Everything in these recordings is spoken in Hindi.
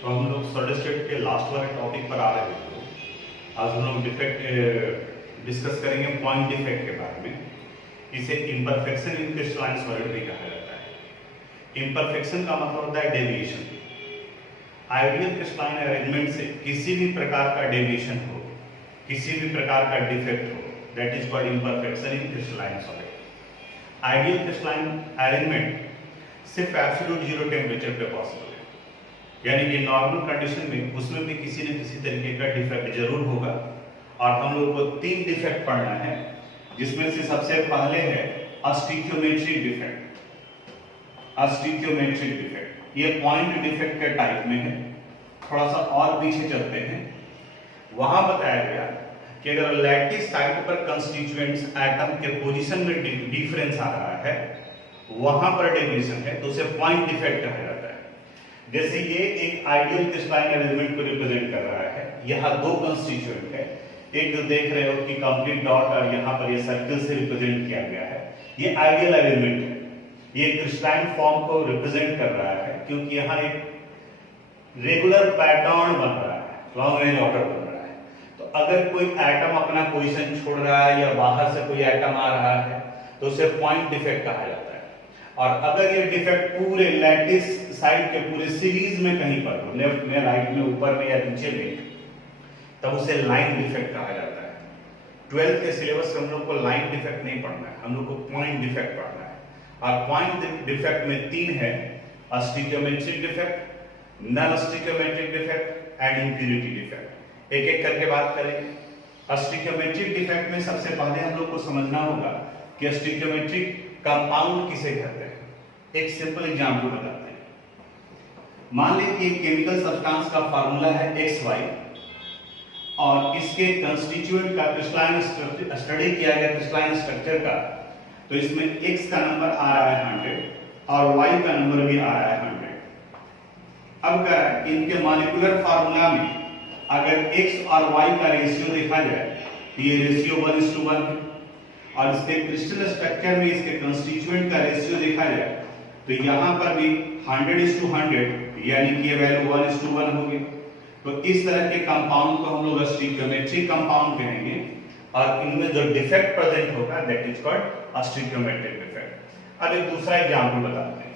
तो हम लोग सॉलिड स्टेट के लास्ट वाले टॉपिक पर आ रहे थे। आज हम लोग डिफेक्ट डिस्कस करेंगे पॉइंट डिफेक्ट के बारे में। इसे इम्परफेक्शन इन क्रिस्टलाइन सॉलिड भी कहा जाता है। इम्परफेक्शन का मतलब होता है डेविएशन। आइडियल क्रिस्टलाइन अरेंजमेंट से किसी भी प्रकार का डेविएशन हो, किसी भी प्रकार का डिफेक्ट हो, that is called imperfection in crystalline solid. Ideal crystalline arrangement सिर्फ एब्सोल्यूट जीरो टेम्परेचर पे पॉसिबल है, यानी कि नॉर्मल कंडीशन में उसमें भी किसी न किसी तरीके का डिफेक्ट जरूर होगा। और हम लोग को 3 डिफेक्ट पढ़ना है, जिसमें से सबसे पहले है अस्टिक्योमेट्रिक डिफेक्ट। अस्टिक्योमेट्रिक डिफेक्ट ये पॉइंट डिफेक्ट के टाइप में है। थोड़ा सा और पीछे चलते हैं, वहां बताया गया कि अगर लैटिस साइट पर कंस्टिट्यूएंट्स एटम के पोजीशन में डिफरेंस आ रहा है, वहां पर डेविएशन है, तो उसे पॉइंट डिफेक्ट कहा जाता है। जैसे ये एक आइडियल क्रिस्टलाइन अरेंजमेंट को रिप्रेजेंट कर रहा है। यहाँ 2 कंस्टिट्यूएंट है, एक जो देख रहे हो कि कंप्लीट डॉट और यहाँ पर ये सर्कल से रिप्रेजेंट किया गया है, ये आइडियल अरेंजमेंट है। ये क्रिस्टलाइन फॉर्म को रिप्रेजेंट कर रहा है, क्योंकि यहाँ एक रेगुलर पैटर्न बन रहा है, लॉन्ग रेंज ऑर्डर बन रहा है। तो अगर कोई एटम अपना पोजीशन छोड़ रहा है या बाहर से कोई एटम आ रहा है, तो उसे पॉइंट डिफेक्ट कहा जाता है। और अगर ये डिफेक्ट पूरे लैटिस साइड के पूरे सीरीज में कहीं पर हो, लेफ्ट में, राइट में, ऊपर में या नीचे में, तब उसे लाइन डिफेक्ट कहा जाता है। 12th के सिलेबस में हम लोग को लाइन डिफेक्ट नहीं पढ़ना है, हम लोग को पॉइंट डिफेक्ट पढ़ना है। और पॉइंट डिफेक्ट में 3 है, stoichiometric defect, non stoichiometric defect and impurity defect. एक एक करके बात करेंगे। अस्टिक्योमेट्रिक डिफेक्ट में सबसे पहले हम लोग को समझना होगा कि अस्टिक्योमेट्रिक कंपाउंड किसे कहते हैं। एक सिंपल एग्जांपल बताते हैं। मान लीजिए कि केमिकल सब्सटेंस का फार्मूला है XY और इसके कंस्टिट्यूएंट का क्रिस्टलाइन स्टडी किया गया क्रिस्टलाइन स्ट्रक्चर का, तो इसमें X का नंबर आ रहा है 100 और Y का नंबर भी आ रहा है 100। अब क्या है कि इनके मॉलिक्यूलर फार्मूला में अगर X और Y का रेशियो देखा जाए तो ये रेशियो 1:1 है, और इसके क्रिस्टल स्ट्रक्चर में इसके कंस्टिट्यूएंट का रेशियो देखा जाए तो यहाँ पर भी 100:100, यानी कि ये वैल्यू 1:1 होगी। तो इस तरह के कंपाउंड को हम लोग अस्टिक्योमेट्रिक कंपाउंड कहेंगे, और इनमें जो डिफेक्ट प्रेजेंट होगा दैट इज कॉल्ड अस्टिक्योमेट्रिक डिफेक्ट। अब एक दूसरा एग्जांपल बताते हैं।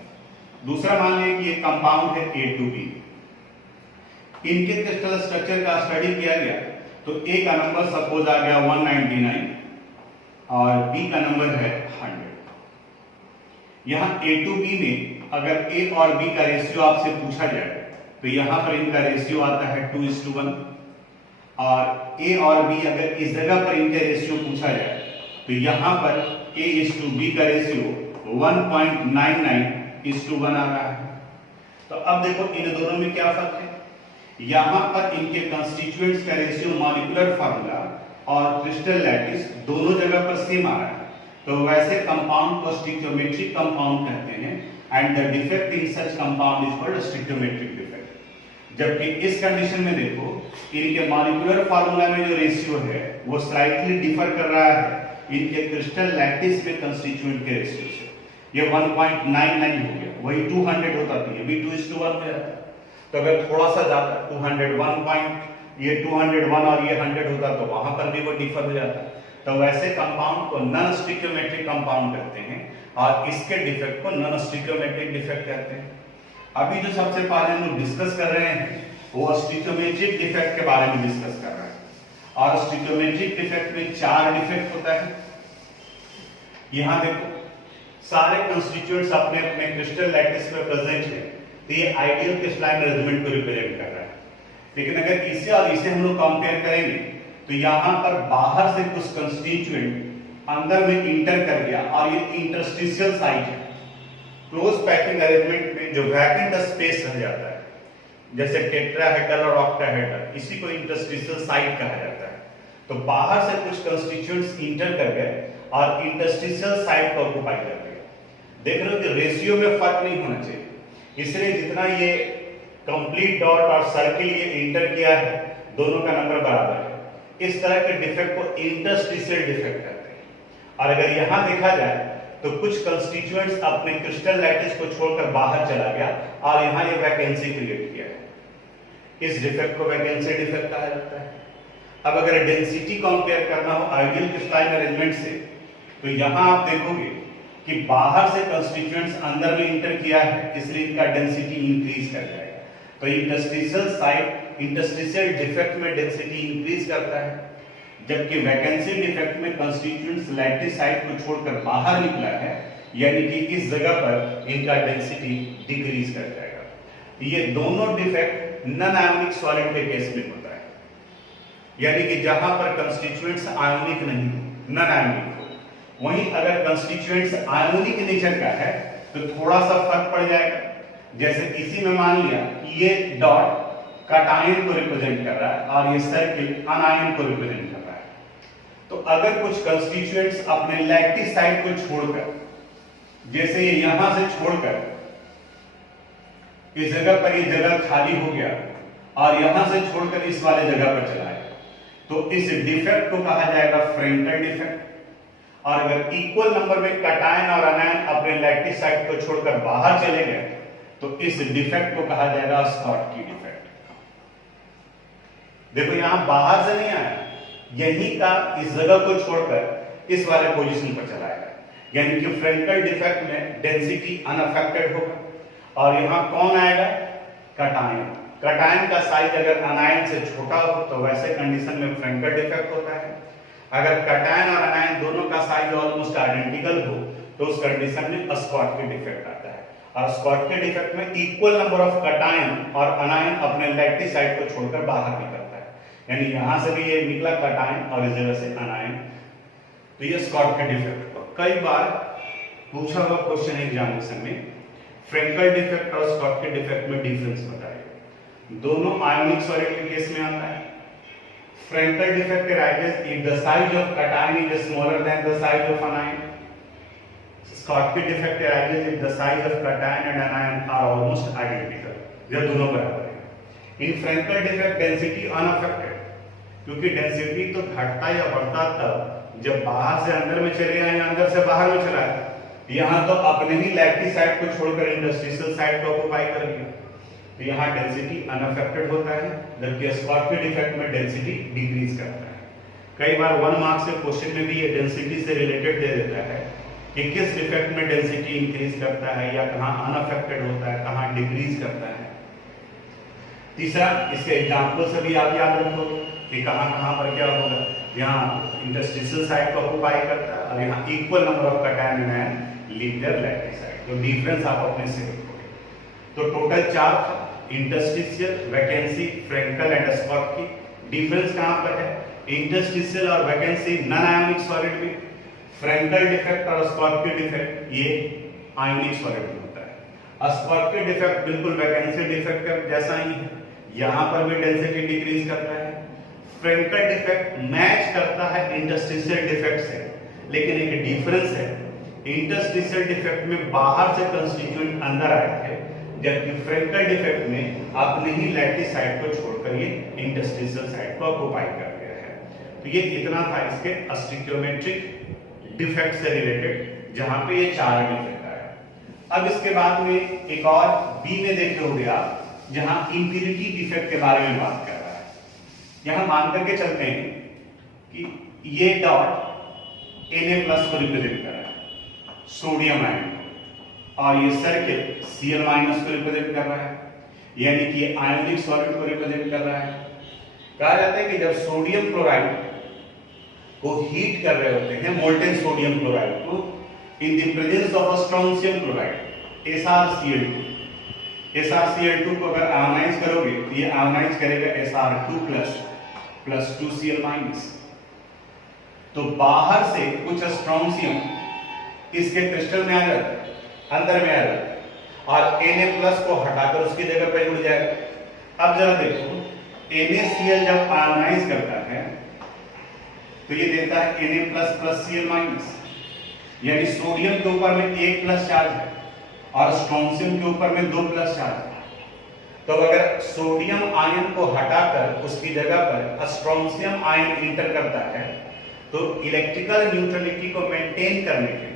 दूसरा मान लीजिए कि ये कंपाउंड है A2B। इनके क्रिस्टल स्ट्रक्चर का स्टडी किया गया तो A का नंबर सपोज आ गया 199 और B का नंबर है 100। यहाँ A2B में अगर A और B का रेशियो आपसे पूछा जाए तो यहाँ पर इनका रेशियो आता है 2:1, और A और B अगर इस जगह पर इनके रेशियो पूछा जाए तो यहाँ पर A:B का रेशियो 1.99:1 आ रहा है। तो अब देखो इन दोनों में क्या फर्क है। यहाँ पर इनके कंस्टिट्यूएंट्स का रेशियो मॉलिक्यूलर फार्मूला और क्रिस्टल लैटिस दोनों जगह पर सेम आ रहा है, तो वैसे कंपाउंड को स्टिक्योमेट्रिक कंपाउंड कहते हैं, and the defect in such compound is called stoichiometric defect. जबकि इस कंडीशन में देखो इनके मॉलिक्यूलर फार्मूला में जो रेशियो है वो स्लाइटली डिफर कर रहा है इनके क्रिस्टल लैटिस में कंस्टिट्यूएंट के रेशियो से। ये 1.99 हो गया, वही 200 होता तो ये भी 2:1 में रहता। तो अगर थोड़ा सा ज्यादा ये 201 और ये 100 होता तो वहां पर भी वो डिफर हो जाता। तो वैसे कंपाउंड को नॉन स्टिक्योमेट्रिक कंपाउंड कहते हैं, और इसके डिफेक्ट को नॉन स्टिक्योमेट्रिक डिफेक्ट कहते हैं। अभी जो सबसे पहले हम लोग डिस्कस कर रहे हैं वो स्टिक्योमेट्रिक डिफेक्ट के बारे में डिस्कस कर रहे हैं। और स्टिक्योमेट्रिक डिफेक्ट में 4 डिफेक्ट होता है। यहाँ देखो सारे कंस्टिट्यूएंट्स अपने अपने क्रिस्टल लैटिस में प्रेजेंट है, तो ये आइडियल क्रिस्टलाइन अरेंजमेंट को रिप्रेजेंट कर रहा है। लेकिन अगर इसे और इसे हम लोग कंपेयर करेंगे तो यहाँ पर बाहर से कुछ कंस्टिट्यूएंट अंदर में इंटर कर गया, और ये इंटरस्टिशियल साइट है। क्लोज पैकिंग अरेंजमेंट में जो वैकेंट स्पेस रह जाता है, जैसे टेट्राहेड्रल और ऑक्टाहेड्रल, इसी को इंटरस्टिशियल साइट कहा जाता है। तो बाहर से कुछ कंस्टिट्यूएंट्स इंटर कर गए और इंटरस्टिशियल साइट को ऑक्युपाई कर गए। देख रहे हो कि रेशियो में फर्क नहीं होना चाहिए, इसलिए जितना ये कंप्लीट डॉट और सर्किल ये इंटर किया है दोनों का नंबर बराबर है। इस तरह के डिफेक्ट को इंटरस्टिशियल डिफेक्ट कहते हैं। और अगर यहां देखा जाए तो कुछ कंस्टिट्यूएंट्स अपने क्रिस्टल लैटिस को छोड़कर बाहर चला गया और यहां ये वैकेंसी क्रिएट किया है। इस डिफेक्ट को वैकेंसी डिफेक्ट कहा जाता है। अब अगर डेंसिटी कंपेयर करना हो आइडियल क्रिस्टलाइन अरेंजमेंट से, तो यहां आप देखोगे कि बाहर से कंस्टिट्यूएंट्स अंदर में इंटर किया है, इसलिए इनका डेंसिटी इंक्रीज कर जाएगा। तो इंटरस्टिशियल साइट इंटरस्टिशियल डिफेक्ट में डेंसिटी इंक्रीज करता है, जबकि वैकेंसी डिफेक्ट में कंस्टिट्यूएंट्स लैटिस साइट को छोड़कर बाहर निकला है, यानी कि इस जगह पर इनका डेंसिटी डिक्रीज कर जाएगा। ये दोनों डिफेक्ट नॉन आयोनिक सॉलिड के केस में होता है, यानी कि जहां पर कंस्टिट्यूएंट्स आयोनिक नहीं, नॉन आयोनिक हो। वहीं अगर कंस्टिट्यूएंट्स आयोनिक नेचर का है तो थोड़ा सा फर्क पड़ जाएगा। जैसे इसी में मान लिया कि ये डॉट कैटायन को रिप्रेजेंट कर रहा है और ये सर्किल अनायन को रिप्रेजेंट कर रहा है। तो अगर कुछ कंस्टिट्यूएंट्स अपने लैटिस साइट को छोड़कर, जैसे ये यहां से छोड़कर इस जगह पर ये जगह खाली हो गया और यहां से छोड़कर इस वाले जगह पर चला है, तो इस डिफेक्ट को कहा जाएगा फ्रेंकल डिफेक्ट। और अगर इक्वल नंबर में कैटायन और अनायन अपने लैटिस साइट को छोड़कर बाहर चले गए, तो इस डिफेक्ट को कहा जाएगा स्कॉटकी डिफेक्ट। देखो यहां बाहर से नहीं आया, यही का इस जगह को छोड़कर इस वाले पोजीशन पर चला गया, यानी कि फ्रेंकल डिफेक्ट में डेंसिटी अनअफेक्टेड होगा। और यहां कौन आएगा? कैटायन। कैटायन का साइज अगर अनायन से छोटा हो तो वैसे कंडीशन में फ्रेंकल डिफेक्ट होता है। अगर कैटायन और अनायन दोनों का साइज ऑलमोस्ट आइडेंटिकल हो तो उस कंडीशन में स्कॉटकी डिफेक्ट आता है। और स्कॉटकी डिफेक्ट में इक्वल नंबर ऑफ कैटायन और अनायन अपने लैटिस साइट को छोड़कर बाहर निकलता है, यानी यहां से भी ये निकला कैटायन और इस जगह से अनायन, तो ये स्कॉटकी डिफेक्ट। कई बार पूछा हुआ क्वेश्चन एग्जामिनेशन में फ्रेंकल डिफेक्ट और स्कॉटकी डिफेक्ट में डिफरेंस बताइए। दोनों आयोनिक सॉलिड के केस में आता है। Frenkel defect arises if the size of cation is smaller than the size of anion. Schottky defect arises if the size of cation and anion are almost identical. ये दोनों बराबर हैं। In Frenkel defect density unaffected, क्योंकि डेंसिटी तो घटता या बढ़ता तब जब बाहर से अंदर में चले आए या अंदर से बाहर में चला है। यहाँ तो अपने ही लैटिस साइट को छोड़कर इंटरस्टिशियल साइट को ऑक्युपाई कर लिया, तो यहाँ डेंसिटी अनअफेक्टेड होता है, जबकि स्कॉटकी डिफेक्ट में डेंसिटी डिक्रीज करता है। कई बार 1 मार्क्स के क्वेश्चन में भी ये डेंसिटी से रिलेटेड दे देता है कि किस डिफेक्ट में डेंसिटी इंक्रीज करता है या कहाँ अनअफेक्टेड होता है, कहाँ डिक्रीज करता है। तीसरा, इसके एग्जांपल से भी आप याद रखो कि कहाँ पर क्या होगा। यहाँ इंटरस्टिशियल साइट को ऑक्युपाई करता है और यहाँ equal number of cation and ion leave their lattice site. तो डिफरेंस आप अपने से रखोगे। तो टोटल 4 था, interstitial, vacancy, Frenkel and Schottky. Difference कहां पर है? इंटरस्टिशियल और वैकेंसी नॉन आयोनिक सॉलिड में, फ्रेंकल डिफेक्ट और स्कॉटकी डिफेक्ट ये आयोनिक सॉलिड में होता है। स्कॉटकी डिफेक्ट बिल्कुल वैकेंसी डिफेक्ट जैसा ही है, यहां पर भी डेंसिटी डिक्रीज करता है। फ्रेंकल डिफेक्ट मैच करता है इंटरस्टिशियल डिफेक्ट से, लेकिन एक डिफरेंस है, इंटरस्टिशियल डिफेक्ट में बाहर से कंस्टिट्यूएंट अंदर आए थे, जबकि फ्रेंकल डिफेक्ट में अपने ही लैटिस साइट को छोड़कर ये इंटरस्टिशियल साइट को ऑक्युपाई कर गया है। तो ये इतना था इसके स्टिक्योमेट्रिक डिफेक्ट से रिलेटेड, जहां पे ये 4 डिफेक्ट आया। अब इसके बाद में एक और बी में देखे होंगे आप, जहां इंप्यूरिटी डिफेक्ट के बारे में बात कर रहा है। यहां मान करके चलते हैं कि ये डॉट Na+ को रिप्रेजेंट कर रहा है, सोडियम आयन, और ये सर्किल Cl- को रिप्रेजेंट कर रहा है, यानी कि आयोनिक सॉलिड को रिप्रेजेंट कर रहा है। कहा जाता है कि जब सोडियम क्लोराइड को हीट कर रहे होते हैं, मोल्टेन सोडियम क्लोराइड को, in the presence of strontium chloride SrCl2, SrCl2 को अगर आयोनाइज करोगे तो ये आयोनाइज करेगा Sr2+ प्लस 2Cl-। तो बाहर से कुछ स्ट्रोंशियम इसके क्रिस्टल में आ जाता है, अंदर में आ जाता है, और Na+ को हटाकर उसकी जगह पर जुड़ जाएगा। अब जरा देखो, NaCl जब आयोनाइज करता है तो ये देता है Na+ प्लस Cl-, यानी सोडियम के ऊपर में 1+ चार्ज है और स्ट्रोंशियम के ऊपर में 2+ चार्ज है। तो अगर सोडियम आयन को हटाकर उसकी जगह पर स्ट्रोंशियम आयन इंटर करता है, तो इलेक्ट्रिकल न्यूट्रलिटी को मेंटेन करने के लिए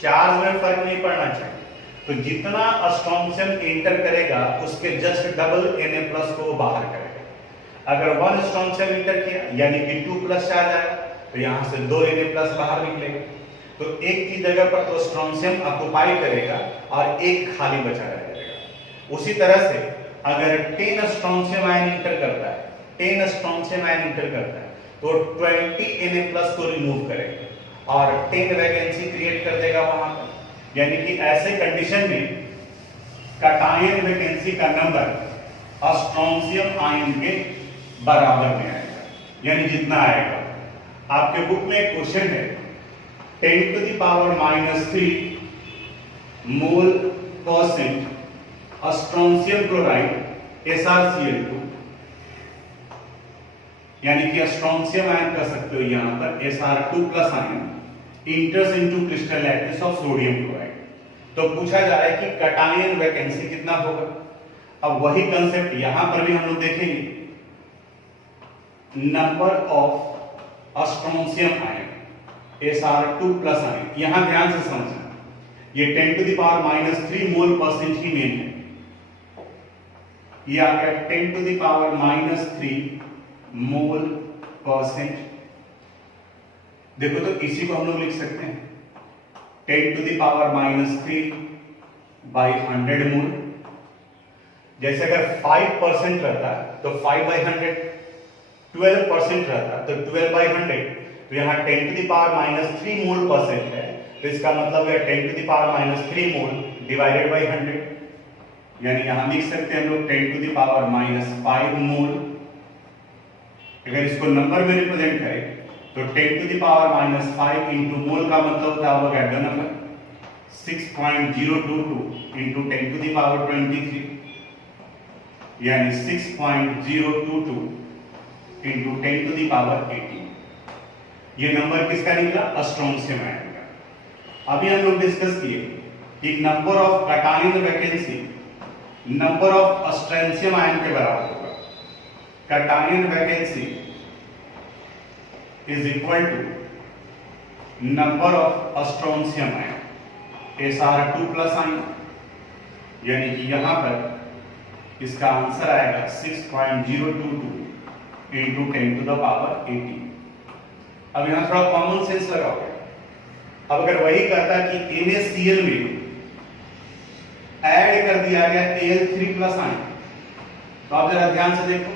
चार्ज में फर्क नहीं पड़ना चाहिए, तो जितना स्ट्रॉन्शियम एंटर करेगा उसके जस्ट डबल Na+ को वो बाहर करेगा। अगर 1 स्ट्रॉन्शियम एंटर किया यानी कि 2+ चार्ज आया तो यहां से 2 Na+ बाहर निकलेगा। तो एक की जगह पर तो स्ट्रॉन्शियम ऑक्युपाई करेगा और एक खाली बचा रहेगा। उसी तरह से अगर 10 स्ट्रॉन्शियम आयन एंटर करता है, 10 स्ट्रॉन्शियम आयन एंटर करता है तो 20 Na+ को रिमूव करेगा और 10 वैकेंसी क्रिएट कर देगा वहां पर। यानी कि ऐसे कंडीशन में कैटायन वैकेंसी का नंबर स्ट्रॉन्शियम आयन के बराबर में आएगा, यानी जितना आएगा। आपके बुक में एक क्वेश्चन है 10⁻³ मोल परसेंट स्ट्रॉन्शियम क्लोराइड SrCl2, यानी कि स्ट्रॉन्शियम आयन कर सकते हो यहां पर Sr2+ ion इंटर्स into crystal lattice of sodium chloride. तो पूछा जा रहा है कि कैटायन वैकेंसी कितना होगा। अब वही कंसेप्ट यहां पर भी हम लोग देखेंगे, number of strontium ion Sr2+ ion. यहां ध्यान से समझना, ये 10⁻³ मोल परसेंट ही मेन है। ये आ गया 10⁻³ मोल परसेंट। देखो तो इसी को हम लोग लिख सकते हैं 10⁻³ बाई 100 मोल। जैसे अगर 5% रहता तो 5/100, 12% रहता तो 12/100। तो यहाँ 10⁻³ मोल परसेंट है तो इसका मतलब है 10⁻³ मोल डिवाइडेड बाई 100, यानी यहां लिख सकते हैं हम लोग 10⁻5 मोल। अगर इसको नंबर में रिप्रेजेंट करें तो 10⁻5 इंटू मोल का मतलब होता है गैडो नंबर 6.022 इंटू 10⁻23, यानी 6.022 इंटू 10⁻18। ये नंबर किसका निकला? स्ट्रॉन्शियम आयन का। अभी हम लोग डिस्कस किए कि number of cation vacancy number of strontium ion के बराबर होगा। Cation vacancy is equal to number of strontium ion Sr2+ ion, यानी कि यहां पर इसका आंसर आएगा 6.022 इंटू 10⁻18। अब यहां थोड़ा कॉमन सेंस लगाओगे। अब अगर वही कहता कि NaCl में ऐड कर दिया गया Al3+ आयन, तो आप जरा ध्यान से देखो,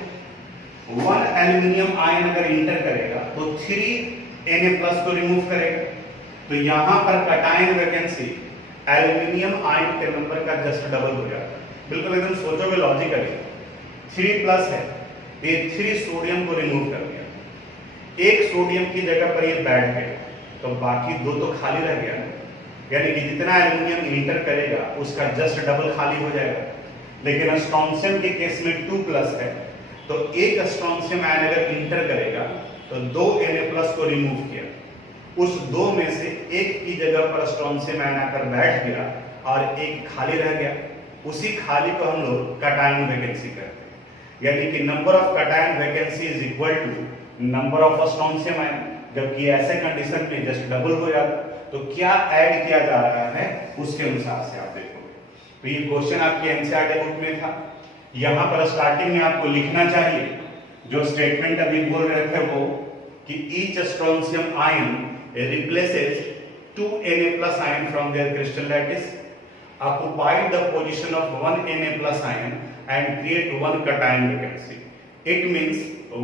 1 एल्यूमिनियम आयन अगर इंटर करेगा तो 3 Na+ को रिमूव करेगा। तो यहां पर कैटायन वैकेंसी एल्यूमिनियम आयन के नंबर का जस्ट डबल हो जाता है। बिल्कुल एकदम सोचोगे लॉजिकली, 3+ है, ये 3 सोडियम को रिमूव कर दिया, एक सोडियम की जगह पर ये बैठ गया तो बाकी 2 तो खाली रह गया, यानी कि जितना एल्यूमिनियम इंटर करेगा उसका जस्ट डबल खाली हो जाएगा। लेकिन स्ट्रॉन्शियम के केस में 2+ है तो एक स्ट्रॉन्शियम आयन अगर इंटर करेगा तो 2 Na+ को रिमूव किया, उस 2 में से एक की जगह पर स्ट्रॉन्शियम आयन आकर बैठ गया और एक खाली रह गया। उसी खाली को हम लोग कैटायन वैकेंसी कहते हैं, यानी कि number of cation vacancy is equal to number of strontium ion. जबकि ऐसे कंडीशन में जस्ट डबल हो जाता तो क्या ऐड किया जा रहा है उसके अनुसार से आप देखोगे। तो ये क्वेश्चन आपके एनसीईआरटी बुक में था। यहां पर स्टार्टिंग में आपको लिखना चाहिए जो स्टेटमेंट अभी बोल रहे थे वो, कि each strontium ion replaces 2 Na+ ion from their crystal lattice, occupied the position of 1 Na+ ion and create 1 cation vacancy. It means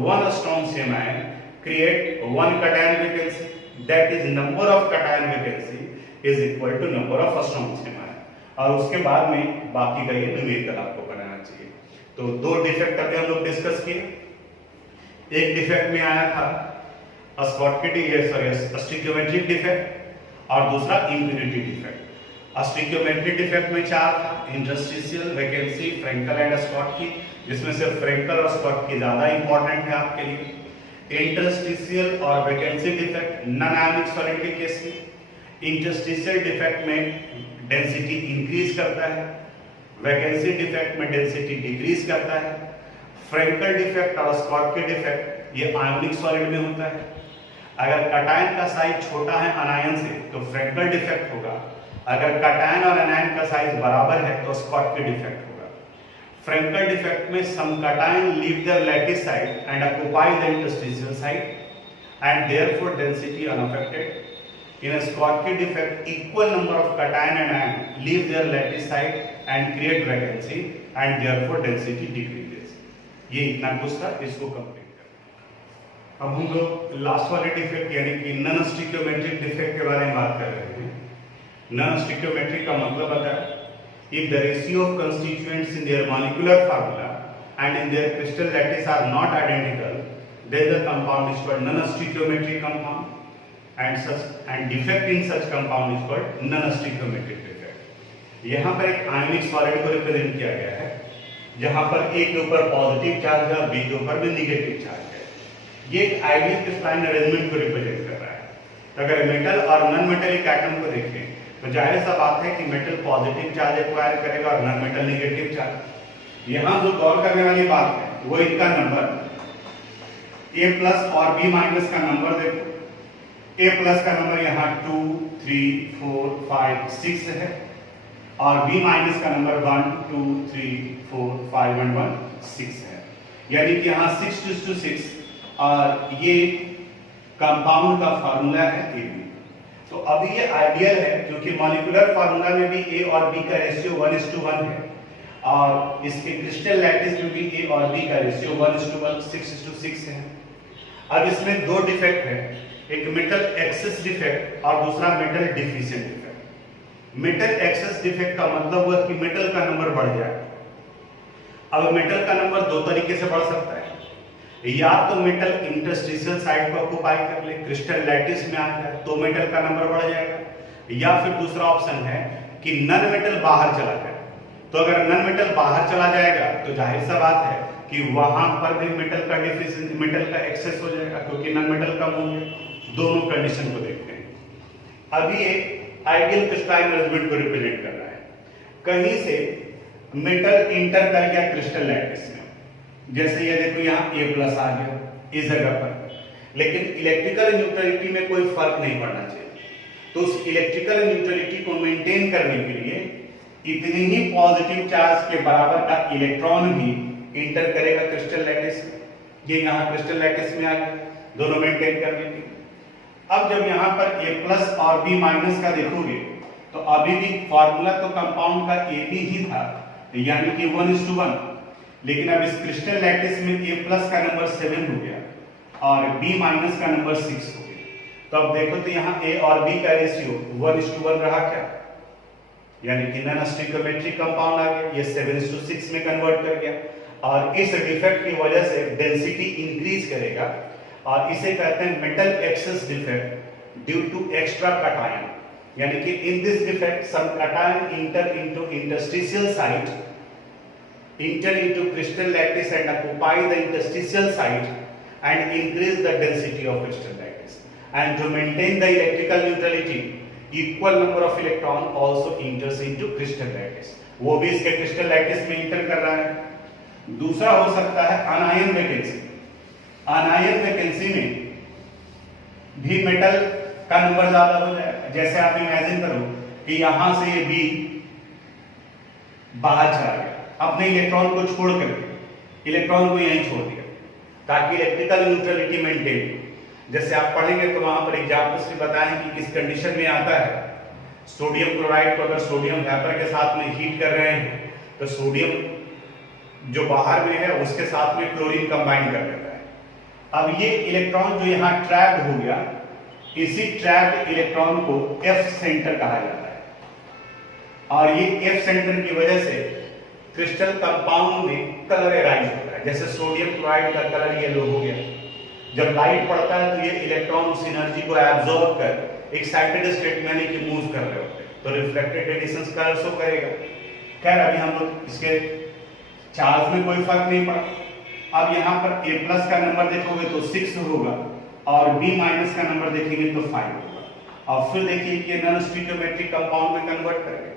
1 strontium ion create 1 cation vacancy, that is number of cation vacancy is equal to number of strontium ion। और उसके बाद में बाकी का ये न्यूमेरिकल आपको बनाना चाहिए। तो 2 डिफेक्ट अभी हम लोग डिस्कस किए। एक डिफेक्ट में आया था स्टिक्योमेट्रिक डिफेक्ट और दूसरा इम्प्यूरिटी डिफेक्ट। स्टिक्योमेट्रिक डिफेक्ट में 4 था, interstitial, vacancy, Frenkel and Schottky, जिसमें से फ्रेंकल और स्कॉटकी ज्यादा इंपॉर्टेंट है आपके लिए। इंटरस्टिशियल और vacancy defect non ionic solid के केस में, इंटरस्टिशियल डिफेक्ट में डेंसिटी इंक्रीज करता है, वैकेंसी डिफेक्ट में डेंसिटी डिक्रीज करता है। फ्रेंकल डिफेक्ट और स्कॉटकी डिफेक्ट ये आयोनिक सॉलिड में होता है। अगर कैटायन का साइज छोटा है अनायन से तो फ्रेंकल डिफेक्ट होगा, अगर कैटायन और एनायन का साइज बराबर है तो स्कॉटकी डिफेक्ट होगा। फ्रैंकल डिफेक्ट में some cation leave their lattice site and occupy the interstitial site and therefore density unaffected. In a Schottky defect, equal number of cation and ion leave their lattice site and create vacancy and therefore density decreases. ये इतना कुछ था, इसको कंप्लीट करना। अब हम लोग लास्ट वाले डिफेक्ट यानी कि नॉन स्टिकियोमेट्रिक डिफेक्ट के बारे में बात कर रहे हैं। नॉन स्टिकियोमेट्रिक का मतलब होता है if the ratio of constituents in their molecular formula and in their crystal lattice are not identical, then the compound is called non-stoichiometric compound, and defect in such compound is called non-stoichiometric defect. यहाँ पर एक आयनिक सॉलिड को रिप्रेजेंट किया गया है, जहाँ पर A के ऊपर पॉजिटिव चार्ज है, B के ऊपर भी निगेटिव चार्ज है। ये एक आइडियल क्रिस्टलाइन अरेंजमेंट को रिप्रेजेंट कर रहा है। अगर मेटल और नॉन मेटेलिक एटम को देखें तो जाहिर सा बात है कि मेटल पॉजिटिव चार्ज एक्वायर करेगा और नॉन मेटल निगेटिव चार्ज। यहाँ जो गौर करने वाली बात है वो इनका नंबर A प्लस और B माइनस का नंबर देखो। A प्लस का नंबर यहाँ 2, 3, 4, 5, 6 है और B माइनस का नंबर 1, 2, 3, 4, 5 and 1, 6 है। यानी कि यहाँ 6:6 और ये कंपाउंड का फार्मूला है AB। तो अभी ये आइडियल है क्योंकि मॉलिक्यूलर फार्मूला में भी A और B का रेशियो 1:1 है और इसके क्रिस्टल लैटिस में भी A और B का रेशियो 1:1, 6:6 है। अब इसमें दो डिफेक्ट है, एक मेटल एक्सेस डिफेक्ट और दूसरा metal deficient defect. Metal excess defect का मतलब हुआ कि मेटल का नंबर बढ़ जाए। अब मेटल का नंबर दो तरीके से बढ़ सकता है, या तो मेटल इंटरस्टिशियल साइट को ऑक्यूपाई कर ले, क्रिस्टल लैटिस में आ जाए तो मेटल का नंबर बढ़ जाएगा, या फिर दूसरा ऑप्शन है कि नॉन मेटल बाहर चला जाए। तो अगर नॉन मेटल बाहर चला जाएगा तो जाहिर सा बात है कि वहां पर भी मेटल का डिफिशिएंसी, मेटल का एक्सेस हो जाएगा क्योंकि नॉन मेटल कम होंगे। दोनों कंडीशन को देखते हैं। अभी एक आइडियल क्रिस्टलाइन अरेंजमेंट को रिप्रेजेंट कर रहा है। कहीं से मेटल इंटर कर गया क्रिस्टल लैटिस में, जैसे ये देखो यहाँ A+ आ गया इस जगह पर, लेकिन इलेक्ट्रिकल न्यूट्रलिटी में कोई फर्क नहीं पड़ना चाहिए। तो उस इलेक्ट्रिकल न्यूट्रलिटी को मेंटेन करने के लिए इतनी ही पॉजिटिव चार्ज के बराबर का इलेक्ट्रॉन भी इंटर करेगा क्रिस्टल लैटिस में। ये यहाँ क्रिस्टल लैटिस में आ गया, दोनों मेंटेन करने के लिए। अब जब यहाँ पर A+ और B- का देखोगे तो अभी भी फॉर्मूला तो कंपाउंड का AB ही था, यानी कि 1:1, लेकिन अब इस क्रिस्टल लैटिस में A+ का नंबर 7 हो गया और B- का नंबर 6 हो गया। तो अब देखो तो यहाँ A और B का रेशियो 1:1 रहा क्या, यानी कि नॉन स्टिकियोमेट्रिक कंपाउंड आ गया, ये 7:6 में कन्वर्ट कर गया और इस डिफेक्ट की वजह से डेंसिटी इंक्रीज करेगा और इसे कहते हैं metal excess defect due to extra cation. यानी कि in this defect some cation enter into interstitial site, enter into crystal lattice and occupy the interstitial site and increase the density of crystal lattice. And to maintain the electrical neutrality, equal number of electron also enters into crystal lattice. वो भी इसके crystal lattice में enter कर रहा है। दूसरा हो सकता है अनायन वैकेंसी। अनायन वैकेंसी में भी मेटल का नंबर ज्यादा हो जाएगा। जैसे आप इमेजिन करो कि यहां से ये B बाहर चला गया, अपने इलेक्ट्रॉन को छोड़ करके इलेक्ट्रॉन को यहीं छोड़ दिया ताकि इलेक्ट्रिकल न्यूट्रलिटी मेंटेन हो। जैसे आप पढ़ेंगे तो वहां पर एग्जाम्पल्स भी बताएं कि किस कंडीशन में आता है। सोडियम क्लोराइड को अगर सोडियम वेपर के साथ में हीट कर रहे हैं तो सोडियम जो बाहर में है उसके साथ में क्लोरीन कंबाइन कर देता है। अब ये इलेक्ट्रॉन जो यहाँ ट्रैप्ड हो गया, इसी ट्रैप्ड इलेक्ट्रॉन को F सेंटर कहा जाता है और ये F सेंटर की वजह से क्रिस्टल कंपाउंड में कलर एराइज होता है। जैसे सोडियम क्लोराइड का कलर येलो हो गया, जब लाइट पड़ता है तो ये इलेक्ट्रॉन उस एनर्जी को एब्जॉर्ब कर एक्साइटेड स्टेट में यानी कि मूव कर रहे होते हैं, तो रिफ्लेक्टेड रेडिएशन कलर शो करेगा। खैर अभी हम लोग इसके चार्ज में कोई फर्क नहीं पड़ा। अब यहाँ पर A+ का नंबर देखोगे तो 6 होगा और B- का नंबर देखेंगे तो 5 होगा और फिर देखिए कि नॉन स्टिकियोमेट्रिक कंपाउंड में कन्वर्ट करेंगे।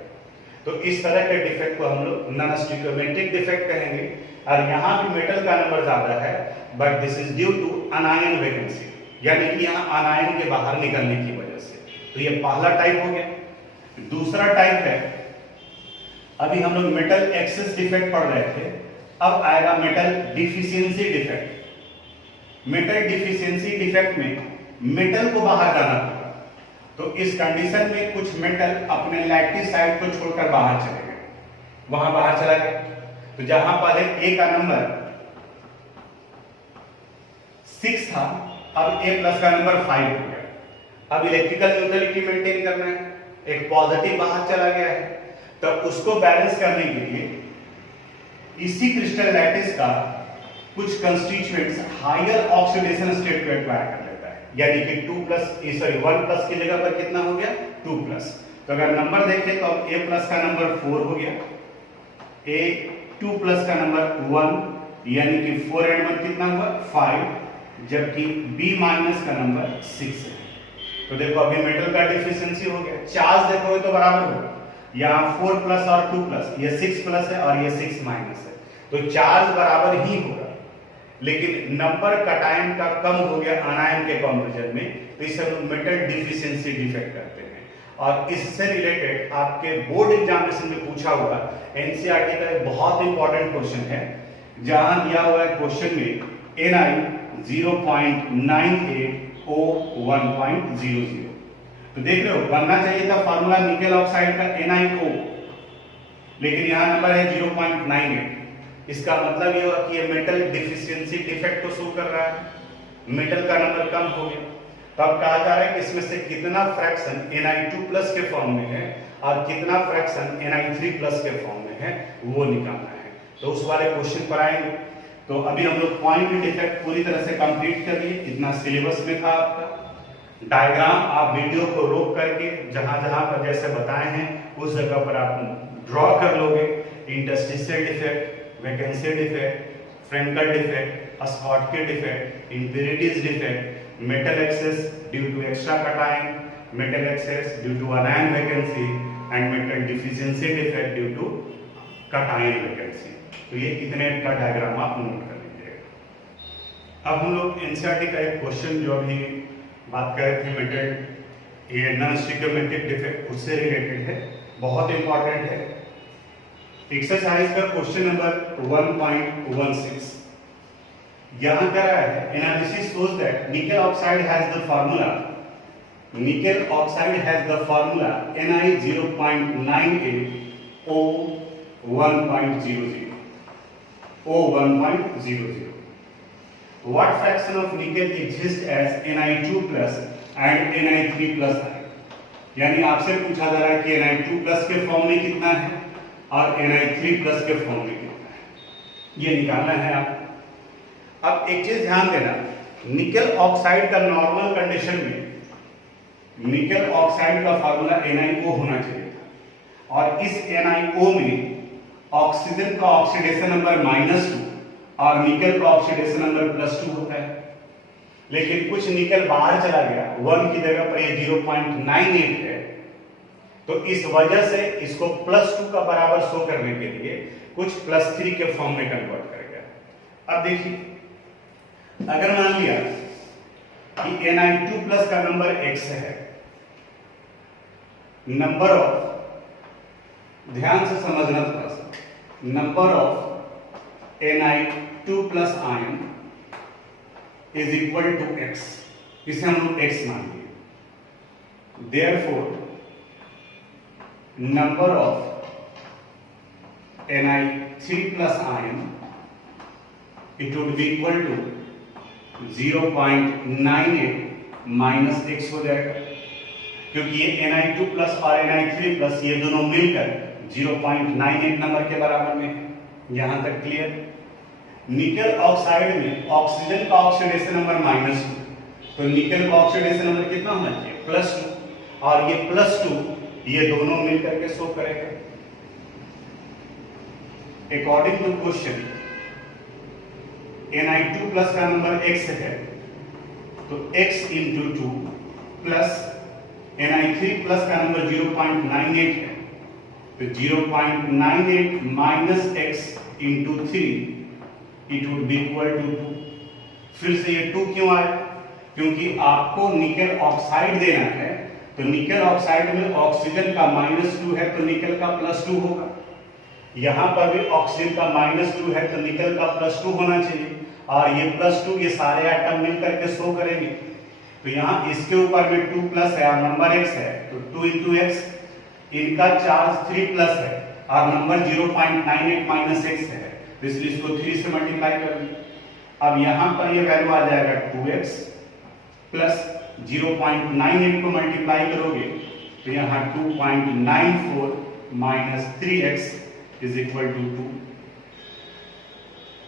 तो इस तरह के डिफेक्ट को हम लोग नॉन स्टिकियोमेट्रिक डिफेक्ट कहेंगे। और यहाँ भी मेटल का नंबर ज्यादा है, but this is due to anion vacancy, यानी कि यहाँ अनायन के बाहर निकलने की वजह से। तो ये पहला टाइप हो गया। दूसरा टाइप है अभी हम लोग मेटल एक्सेस डिफेक्ट पढ़ रहे थे, अब आएगा metal deficiency defect. Metal deficiency defect में मेटल को बाहर जाना होगा, तो इस कंडीशन में कुछ मेटल अपने लैटिस साइड को छोड़कर बाहर चले गए, वहां बाहर चला गया। तो जहां पहले ए का नंबर 6 था, अब ए प्लस का नंबर 5 हो गया। अब इलेक्ट्रिकल न्यूट्रलिटी मेंटेन करना है, एक पॉजिटिव बाहर चला गया है, तो उसको बैलेंस करने के लिए इसी क्रिस्टल लैटिस का कुछ कंस्टिट्यूएंट्स हायर ऑक्सीडेशन स्टेट को एक्वायर कर लेता है, यानी कि 1 प्लस की जगह पर कितना हो गया 2 प्लस। तो अगर नंबर देखें तो अब ए प्लस का नंबर 4 हो गया, ए 2 प्लस का नंबर 1, यानी कि 4 एंड 1 कितना हुआ 5, जबकि बी माइनस का नंबर 6 है। तो देखो अभी मेटल का डिफिशियंसी हो गया। चार्ज देखो तो बराबर होगा, यहाँ 4 प्लस और 2 प्लस, ये 6 प्लस है और ये 6 माइनस है, तो चार्ज बराबर ही होगा, लेकिन नंबर कटायन का कम हो गया आनायन के कंपैरिजन में, तो इसे हम मेटल डिफिशियंसी डिफेक्ट करते हैं। और इससे रिलेटेड आपके बोर्ड एग्जामिनेशन में पूछा हुआ एनसीईआरटी का एक बहुत इंपॉर्टेंट क्वेश्चन है, जहां दिया हुआ है क्वेश्चन में Ni 0.98 O 1.00। तो देख रहे हो बनना चाहिए था फार्मूला निकेल ऑक्साइड का NiO, लेकिन यहां नंबर है 0.98। इसका मतलब ये हुआ कि ये मेटल डिफिशियंसी डिफेक्ट को शो कर रहा है, मेटल का नंबर कम हो गया। तो अब कहा जा रहा है कि इसमें से कितना फ्रैक्शन Ni2 प्लस के फॉर्म में है और कितना फ्रैक्शन Ni3 प्लस के फॉर्म में है, वो निकालना है। तो उस वाले क्वेश्चन पर आएंगे। तो अभी हम लोग पॉइंट डिफेक्ट पूरी तरह से कंप्लीट कर लिए, इतना सिलेबस में था आपका। डायग्राम आप वीडियो को रोक करके जहां जहां पर जैसे बताए हैं उस जगह पर आप ड्रॉ कर लोगे। Interstitial defect, vacancy defect, Frenkel defect, Schottky defect, impurities defect, metal excess due to extra cation, metal excess due to anion vacancy and metal deficiency defect due to cation vacancy. तो ये इतने का डायग्राम आप नोट कर लीजिएगा। अब हम लोग एनसीईआरटी का एक क्वेश्चन जो अभी बात कर रहे थे मेटल ये नॉन स्टिकियोमेट्रिक डिफेक्ट, उससे रिलेटेड है, बहुत इंपॉर्टेंट है। एक्सरसाइज का क्वेश्चन नंबर 1.16 यहां कह रहा है analysis shows that nickel oxide has the formula Ni 0.98 O 1.00 O 1.00. What fraction of nickel exists as Ni2 plus and Ni3 plus है? यानी आपसे पूछा जा रहा है कि Ni2 plus के फॉर्म में कितना है और Ni3 plus के फॉर्म में कितना है, ये निकालना है आप। अब एक चीज ध्यान देना, निकेल ऑक्साइड का नॉर्मल कंडीशन में निकेल ऑक्साइड का फार्मूला NiO होना चाहिए था, और इस NiO में ऑक्सीजन का ऑक्सीडेशन नंबर -2 और निकेल का ऑक्सीडेशन नंबर +2 होता है। लेकिन कुछ निकेल बाहर चला गया, 1 की जगह पर ये 0.98 है, तो इस वजह से इसको +2 का बराबर शो करने के लिए कुछ +3 के फॉर्म में कन्वर्ट करेगा। अब देखिए, अगर मान लिया कि Ni2 प्लस का नंबर x है, नंबर ऑफ, ध्यान से समझना थोड़ा सा, number of Ni2 plus ion is equal to x, इसे हम लोग x मान लिए। Therefore number of Ni3 plus ion it would be equal to 0.98 minus x हो जाएगा, क्योंकि ये Ni2 प्लस और Ni3 प्लस ये दोनों मिलकर 0.98 नंबर के बराबर में है। यहां तक क्लियर? निकेल ऑक्साइड में ऑक्सीजन का ऑक्सीडेशन नंबर -2, तो निकेल का ऑक्सीडेशन नंबर कितना होना चाहिए +2, और ये +2 ये दोनों मिलकर के शो करेगा। According to question Ni2 plus का नंबर x है, तो x into 2 plus Ni3 plus का नंबर 0.98 है, तो 0.98 minus x into 3 it would be equal to 2। फिर से ये 2 क्यों आया? क्योंकि आपको निकेल ऑक्साइड देना है, तो निकेल ऑक्साइड में ऑक्सीजन का -2 है, तो निकेल का +2 होगा। यहाँ पर भी ऑक्सीजन का -2 है तो निकल का +2 होना चाहिए, और ये +2 ये सारे एटम मिल करके शो करेंगे। तो यहाँ इसके ऊपर में 2 प्लस है और नंबर x है, तो 2 × x, इनका चार्ज 3 प्लस है और नंबर 0.98 - x है, तो इसलिए इसको 3 से मल्टीप्लाई कर दें। अब यहाँ पर ये वैल्यू आ जाएगा 2x प्लस 0.98 को मल्टीप्लाई करोगे तो यहाँ 2.94 - 3x = 2।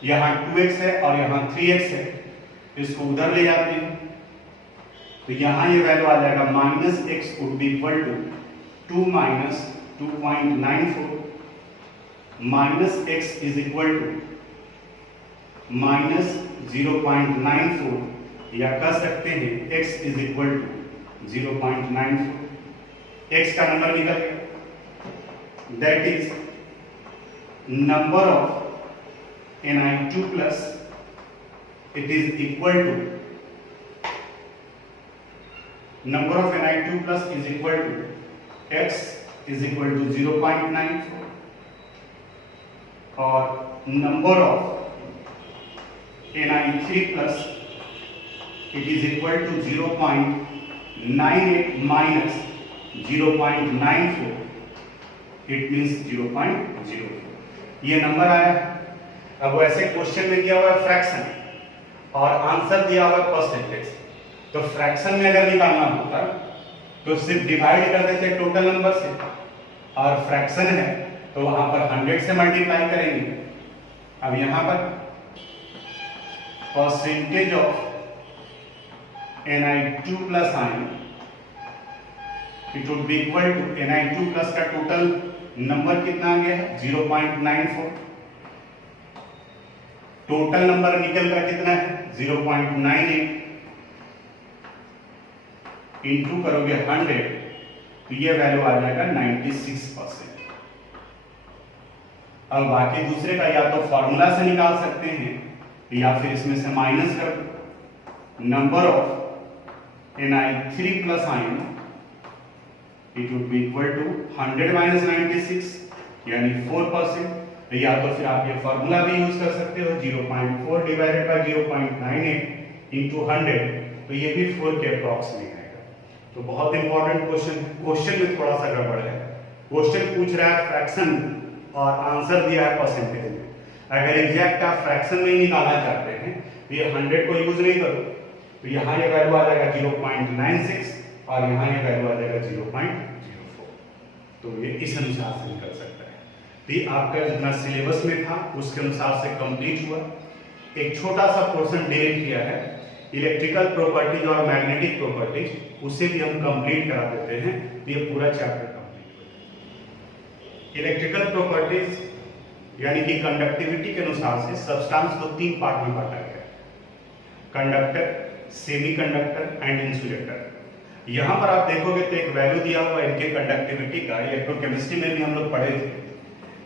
यहाँ 2x है और यहाँ 3x है, इसको उधर ले जाते हैं तो यहाँ ये वैल्यू आ जाएगा -x would be equal to 2 - 2.94 - x is equal to -0.94, या कह सकते हैं x is equal to 0.94। x का नंबर निकल गया, that is number of Na2 plus, it is equal to number of Na2 plus is equal to x is equal to 0.94 और number of Na3 plus it is equal to 0.98 minus 0.94, it means 0.04। ये नंबर आया। अब वैसे क्वेश्चन में दिया हुआ है फ्रैक्शन और आंसर दिया हुआ है परसेंटेज, तो फ्रैक्शन में अगर निकालना होता तो सिर्फ डिवाइड कर देते टोटल नंबर से, और फ्रैक्शन है तो वहां पर 100 से मल्टीप्लाई करेंगे। अब यहां पर percentage of Na2 plus ion it would be equal to Na2 plus का टोटल नंबर कितना आ गया है 0.94, टोटल नंबर निकल का कितना है 0.98, इंटू करोगे 100 तो ये वैल्यू आ जाएगा 96%। अब बाकी दूसरे का या तो फॉर्मूला से निकाल सकते हैं या फिर इसमें से माइनस कर दो। Number of Na3 plus ion it would be equal to 100 minus 96 यानी 4%, या तो फिर आप ये फॉर्मूला भी यूज कर सकते हो 0.4 डिवाइडेड बाय 0.98 इनटू 100, तो ये भी 4 के अप्रॉक्सीमेट आएगा। तो बहुत इंपॉर्टेंट क्वेश्चन, क्वेश्चन में थोड़ा सा गड़बड़ है। क्वेश्चन पूछ रहा है फ्रैक्शन और आंसर दिया है परसेंटेज में। अगर एग्जैक्ट आप फ्रैक्शन में ही निकालना चाहते हैं तो ये 100 को यूज नहीं करो, तो यहाँ ये वैल्यू आ जाएगा 0.96 और यहाँ ये वैल्यू आ जाएगा 0.04, तो ये इस अनुसार से निकल सकता है। तो ये आपका जितना सिलेबस में था उसके अनुसार से कंप्लीट हुआ। एक छोटा सा पोर्शन डिलीट किया है, इलेक्ट्रिकल प्रॉपर्टीज और मैग्नेटिक प्रॉपर्टीज, उसे भी हम कंप्लीट करा देते हैं, तो ये पूरा चैप्टर कंप्लीट हो जाएगा। इलेक्ट्रिकल प्रॉपर्टीज यानी कि कंडक्टिविटी के अनुसार से सब्सटेंस को 3 पार्ट में बांटा गया है, कंडक्टर, सेमीकंडक्टर एंड इंसुलेटर। यहां पर आप देखोगे तो एक वैल्यू दिया हुआ है इनके कंडक्टिविटी का, इलेक्ट्रोकेमिस्ट्री में भी हम लोग पढ़े थे।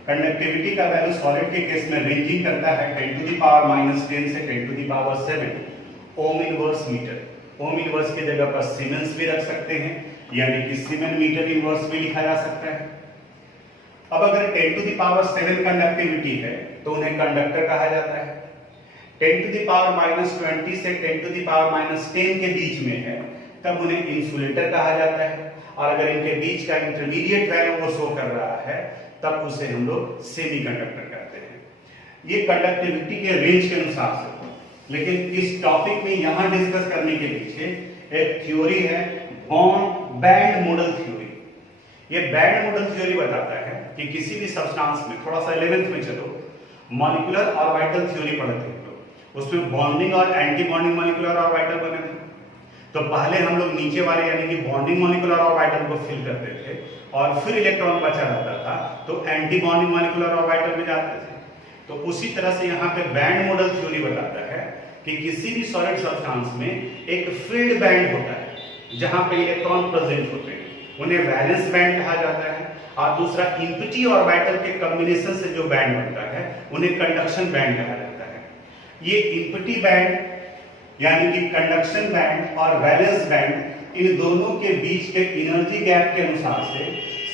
कंडक्टिविटी का वैल्यू सॉलिड के केस में रेंजिंग करता है 10⁻⁻10 से 10⁻7 ohm inverse metre. Ohm inverse की जगह पर सीमेंस भी रख सकते हैं, यानी कि सीमेन मीटर इनवर्स भी लिखा जा सकता है। अब अगर 10⁻7 कंडक्टिविटी है तो उन्हें कंडक्टर कहा जाता है। 10⁻20 से 10⁻10 के बीच में है तब उन्हें इंसुलेटर कहा जाता है, और अगर इनके बीच का इंटरमीडिएट वैल्यू वो शो कर रहा है तब उसे हम लोग सेमीकंडक्टर कहते हैं। ये कंडक्टिविटी के रेंज के अनुसार से। लेकिन इस टॉपिक में यहां डिस्कस करने के पीछे एक थ्योरी है, बैंड मॉडल थ्योरी। ये बैंड मॉडल थ्योरी बताता है कि किसी भी सब्सटेंस में, थोड़ा सा 11th में चलो, मॉलिक्यूलर ऑर्बिटल थ्योरी पढ़ते हैं तो उसमें बॉन्डिंग और एंटी बॉन्डिंग मॉलिक्यूलर ऑर्बिटल बने थे। तो पहले हम लोग नीचे वाले यानी कि बॉन्डिंग मॉलिक्यूलर ऑर्बिटल को फिल करते थे और फिर इलेक्ट्रॉन बचा रहता था तो एंटी बॉन्डिंग मॉलिक्यूलर ऑर्बिटल में जाते थे। तो उसी तरह से यहाँ पे बैंड मॉडल थ्योरी बताता है कि किसी भी सॉलिड सब्सटेंस में एक फील्ड बैंड होता है जहां पे इलेक्ट्रॉन प्रेजेंट होते हैं, उन्हें वैलेंस बैंड कहा जाता है, और दूसरा इम्पिटी ऑर्बिटल के कॉम्बिनेशन से जो बैंड बनता है उन्हें कंडक्शन बैंड कहा जाता है। ये इम्पिटी बैंड यानी कि कंडक्शन बैंड और वैलेंस बैंड, इन दोनों के बीच के एनर्जी गैप के अनुसार से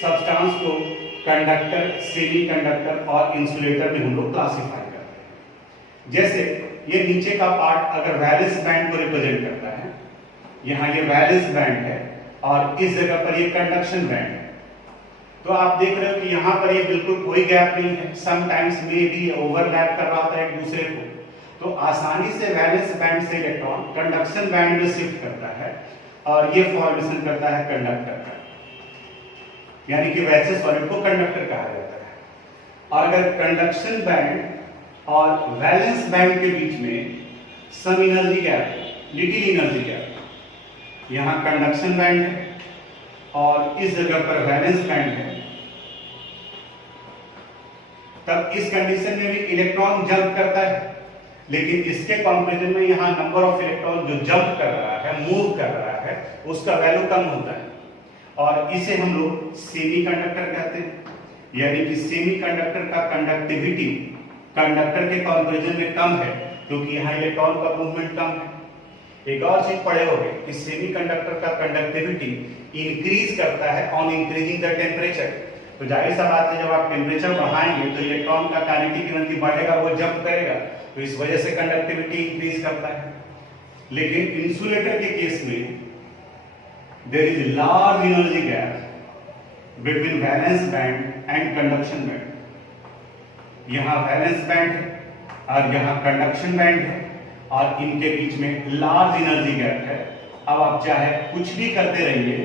सब्सटेंस को कंडक्टर, सेमीकंडक्टर और इंसुलेटर में हम लोग क्लासिफाई करते हैं। जैसे ये नीचे का पार्ट अगर वैलेंस बैंड को रिप्रेजेंट करता है, यहाँ ये वैलेंस बैंड है और इस जगह पर ये कंडक्शन बैंड है, तो आप देख रहे हो कि यहाँ पर ये बिल्कुल कोई गैप नहीं है, समटाइम्स में भी ओवरलैप कर रहा होता है एक दूसरे को, तो आसानी से वैलेंस बैंड से इलेक्ट्रॉन कंडक्शन बैंड में शिफ्ट करता है और ये फॉर्मेशन करता है कंडक्टर का, यानी कि वैसे सॉलिड को कंडक्टर कहा जाता है। और अगर कंडक्शन बैंड और वैलेंस बैंड के बीच में some energy gap, little energy gap, यहाँ कंडक्शन बैंड है और इस जगह पर वैलेंस बैंड है, तब इस कंडीशन में भी इलेक्ट्रॉन जंप करता है, लेकिन इसके कंपैरिजन में यहाँ नंबर ऑफ इलेक्ट्रॉन जो जंप कर रहा है, मूव कर रहा है, उसका वैल्यू कम होता है और इसे हम लोग सेमीकंडक्टर कहते हैं। यानी कि सेमीकंडक्टर का कंडक्टिविटी कंडक्टर के कंपैरिजन में कम है क्योंकि यहाँ इलेक्ट्रॉन का मूवमेंट कम है। एक और चीज पढ़े होंगे कि सेमीकंडक्टर का कंडक्टिविटी इंक्रीज करता है ऑन इंक्रीजिंग द टेम्परेचर, तो जाहिर सा बात है जब आप टेम्परेचर बढ़ाएंगे तो इलेक्ट्रॉन का काइनेटिक एनर्जी बढ़ेगा, वो जंप करेगा, तो इस वजह से कंडक्टिविटी इंक्रीज करता है। लेकिन इंसुलेटर के केस में there is large energy gap between valence band and conduction band. यहाँ वैलेंस बैंड है और यहाँ कंडक्शन बैंड है और इनके बीच में लार्ज एनर्जी गैप है। अब आप चाहे कुछ भी करते रहिए,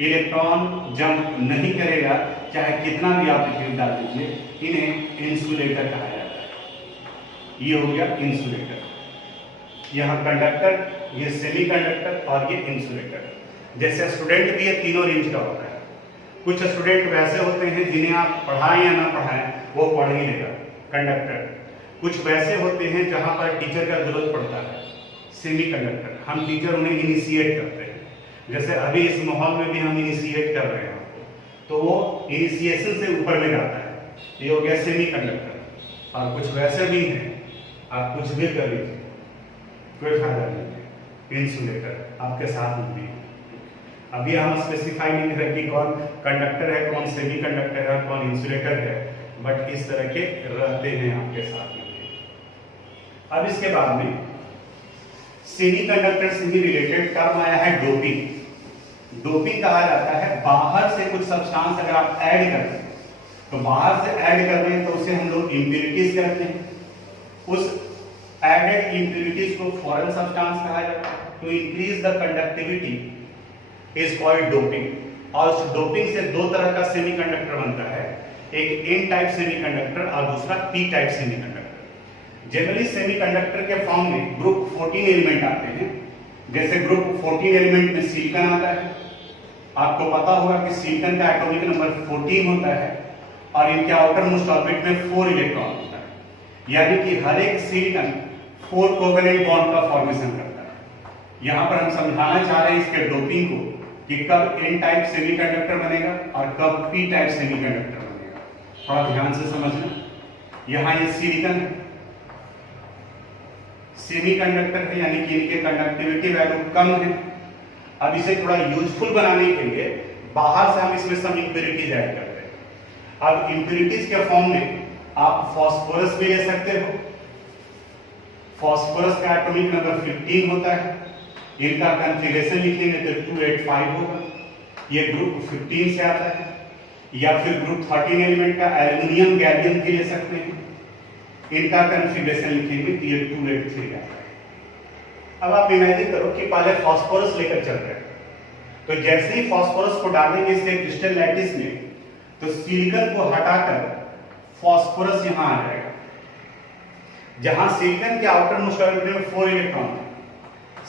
इलेक्ट्रॉन जंप नहीं करेगा, चाहे कितना भी आप हीट डाल दीजिए। इन्हें इंसुलेटर कहा जाता है। ये हो गया इंसुलेटर, यहाँ कंडक्टर, ये सेमीकंडक्टर और ये इंसुलेटर। जैसे स्टूडेंट भी ये तीनों रेंज का होता है। कुछ स्टूडेंट वैसे होते हैं जिन्हें आप पढ़ाएं या ना पढ़ाएं वो पढ़ ही लेगा, कंडक्टर। कुछ वैसे होते हैं जहां पर टीचर का जरूरत पड़ता है, सेमीकंडक्टर। हम टीचर उन्हें इनिशिएट करते हैं, जैसे अभी इस माहौल में भी हम इनिशिएट कर रहे हैं आपको, तो वो इनिशिएशन से ऊपर में जाता है। ये हो गया सेमीकंडक्टर। और कुछ वैसे भी हैं, आप कुछ भी कर लीजिए कोई फायदा नहीं है, इंसुलेटर आपके साथ में भी। अभी हम स्पेसिफाई नहीं कर कि कौन कंडक्टर है, कौन सेमीकंडक्टर है, कौन इंसुलेटर है, बट इस तरह के रहते हैं आपके साथ में। अब इसके बाद में सेमीकंडक्टर से ही रिलेटेड टर्म आया है डोपिंग। डोपिंग कहा जाता है बाहर से कुछ सब्सटेंस अगर आप ऐड करते हैं, तो बाहर से ऐड कर रहे हैं तो उसे हम लोग इंप्योरिटीज कहते हैं। उस एडेड इंप्योरिटीज को फॉरेन सब्सटेंस कहा जाता है। To increase the conductivity is called doping. और उस डोपिंग से दो तरह का सेमीकंडक्टर बनता है, एक एन टाइप सेमीकंडक्टर और दूसरा P type semiconductor. Generally semiconductor के फॉर्म में ग्रुप 14 एलिमेंट आते हैं। जैसे ग्रुप 14 एलिमेंट में सिलिकॉन आता है। आपको पता होगा कि सिलिकॉन का एटॉमिक नंबर 14 होता है और इनके आउटर मोस्ट ऑर्बिट में 4 इलेक्ट्रॉन होता है, यानी कि हर एक सिलिकॉन 4 कोवेलेंट बॉन्ड का फॉर्मेशन करता है। यहां पर हम समझाना चाह रहे हैं इसके डोपिंग को कि कब एन टाइप सेमीकंडक्टर बनेगा और कब पी टाइप सेमीकंडक्टर बनेगा। थोड़ा ध्यान से समझना। यहाँ ये सिलिकॉन सेमीकंडक्टर है, यानी कि इनके कंडक्टिविटी वैल्यू कम है। अब इसे थोड़ा यूजफुल बनाने के लिए बाहर से हम इसमें सम इंप्योरिटीज ऐड करते हैं। अब इंप्योरिटीज के फॉर्म में आप फास्फोरस भी ले सकते हो। फास्फोरस का एटॉमिक नंबर 15 होता है। इनका कॉन्फ़िगरेशन लिखेंगे तो 285 होगा। ये ग्रुप 15 से आता है। या फिर ग्रुप 13 एलिमेंट का एल्युमिनियम गैलियम भी ले सकते हैं। इनका कॉन्फ़िगरेशन लिखेंगे तो ये 283 आता है। अब आप इमेजिन करो कि पहले फास्फोरस लेकर चल रहे हैं, तो जैसे ही फास्फोरस को डालेंगे इसके क्रिस्टल लैटिस में, तो सिलिकॉन को हटाकर फास्फोरस यहां आ जाएगा। जहां सिलिकॉन के आउटर मोस्ट ऑर्बिट में 4 इलेक्ट्रॉन है,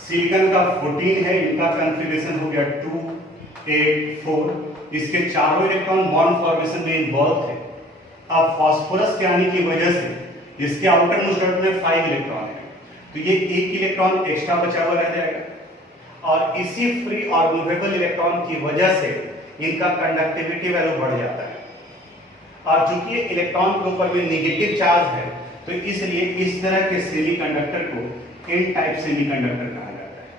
सिलिकॉन का 14 है, इनका कॉन्फ़िगरेशन हो गया 2 8 4। इसके चारों इलेक्ट्रॉन बॉन्ड फॉर्मेशन में इन्वॉल्व थे। अब फास्फोरस के आने की वजह से इसके आउटर मोस्ट ऑर्बिट में 5 इलेक्ट्रॉन है, तो ये 1 इलेक्ट्रॉन एक्स्ट्रा बचा हुआ रह जाएगा। और इसी फ्री और मूवेबल इलेक्ट्रॉन की वजह से इनका कंडक्टिविटी वैल्यू बढ़ जाता है। और चूंकि ये इलेक्ट्रॉन के ऊपर में नेगेटिव चार्ज है, तो इसलिए इस तरह के सेमीकंडक्टर को एन टाइप सेमीकंडक्टर कहा जाता है।